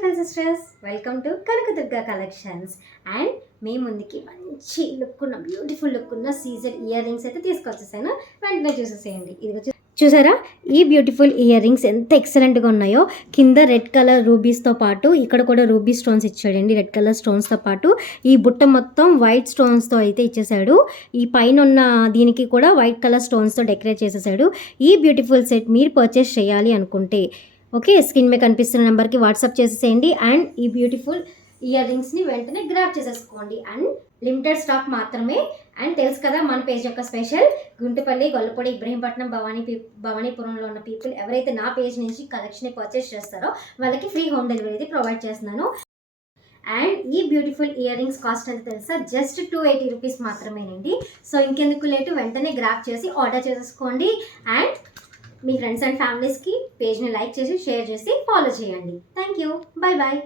Beautiful sisters, welcome to Kanakadurga collections. And మీ ముందుకి మంచి లుక్ ఉన్న బ్యూటిఫుల్ లుక్ ఉన్న సీజర్ ఇయర్ రింగ్స్ అయితే తీసుకొచ్చేసాను. వెంటనే చూసేసేయండి. ఇది చూసారా, ఈ బ్యూటిఫుల్ ఇయర్ రింగ్స్ ఎంత ఎక్సలెంట్గా ఉన్నాయో. కింద రెడ్ కలర్ రూబీస్తో పాటు ఇక్కడ కూడా రూబీ స్టోన్స్ ఇచ్చాడండి. రెడ్ కలర్ స్టోన్స్తో పాటు ఈ బుట్ట మొత్తం వైట్ స్టోన్స్తో అయితే ఇచ్చేసాడు. ఈ పైన ఉన్న దీనికి కూడా వైట్ కలర్ స్టోన్స్తో డెకరేట్ చేసేసాడు. ఈ బ్యూటిఫుల్ సెట్ మీరు పర్చేస్ చేయాలి అనుకుంటే ఓకే, స్క్రీన్ మీద కనిపిస్తున్న నెంబర్కి వాట్సాప్ చేసేసేయండి. అండ్ ఈ బ్యూటిఫుల్ ఇయర్ రింగ్స్ని వెంటనే గ్రాప్ చేసేసుకోండి. అండ్ లిమిటెడ్ స్టాక్ మాత్రమే. అండ్ తెలుసు కదా మన పేజ్ యొక్క స్పెషల్, గుంటుపల్లి, గొల్లపూడి, ఇబ్రహీంపట్నం, భవానీపురంలో ఉన్న పీపుల్ ఎవరైతే నా పేజ్ నుంచి కలెక్షన్ పర్చేస్ చేస్తారో వాళ్ళకి ఫ్రీ హోమ్ డెలివరీ ప్రొవైడ్ చేస్తున్నాను. అండ్ ఈ బ్యూటిఫుల్ ఇయర్ రింగ్స్ కాస్ట్ ఎంత తెలుసా, జస్ట్ 280 రూపీస్ మాత్రమేనండి. సో ఇంకెందుకు లేటు, వెంటనే గ్రాప్ చేసి ఆర్డర్ చేసేసుకోండి. అండ్ మీ ఫ్రెండ్స్ అండ్ ఫ్యామిలీస్కి పేజ్ని లైక్ చేసి షేర్ చేసి ఫాలో చేయండి. Thank you, bye bye.